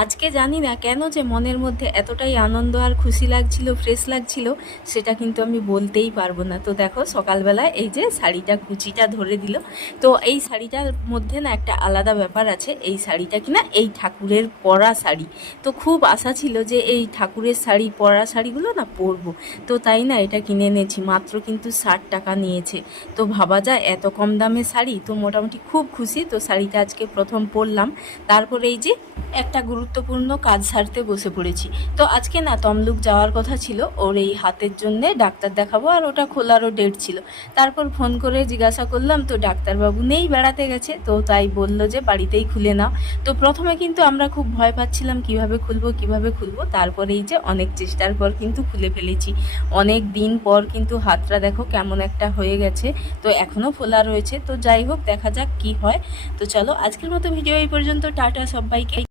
আজকে জানি না কেন যে মনের মধ্যে এতটাই আনন্দ আর খুশি লাগছিল, ফ্রেশ লাগছিল, সেটা কিন্তু আমি বলতেই পারবো না। তো দেখো সকালবেলা এই যে শাড়িটা কুচিটা ধরে দিল। তো এই শাড়িটার মধ্যে না একটা আলাদা ব্যাপার আছে। এই শাড়িটা কিনা এই ঠাকুরের পরা শাড়ি। তো খুব আশা ছিল যে এই ঠাকুরের শাড়ি, পরা শাড়িগুলো না পরবো। তো তাই না এটা কিনে এনেছি, মাত্র কিন্তু 60 টাকা নিয়েছে। তো ভাবা যায় এত কম দামে শাড়ি, তো মোটামুটি খুব খুশি। তো শাড়িটা আজকে প্রথম পরলাম, তারপরে এই যে একটা গুরুত্বপূর্ণ কাজ সারতে বসে পড়েছি। তো আজকে না তমলুক যাওয়ার কথা ছিল, ওর এই হাতের জন্যে ডাক্তার দেখাবো, আর ওটা খোলারও ডেট ছিল। তারপর ফোন করে জিজ্ঞাসা করলাম, তো ডাক্তারবাবু নেই, বেড়াতে গেছে। তো তাই বললো যে বাড়িতেই খুলে নাও। তো প্রথমে কিন্তু আমরা খুব ভয় পাচ্ছিলাম কিভাবে খুলবো। তারপরে এই যে অনেক চেষ্টার পর কিন্তু খুলে ফেলেছি। অনেক দিন পর কিন্তু হাতটা দেখো কেমন একটা হয়ে গেছে। তো এখনও ফোলা রয়েছে। তো যাই হোক, দেখা যাক কি হয়। তো চলো আজকের মতো ভিডিও এই পর্যন্ত। টাটা সবাইকে।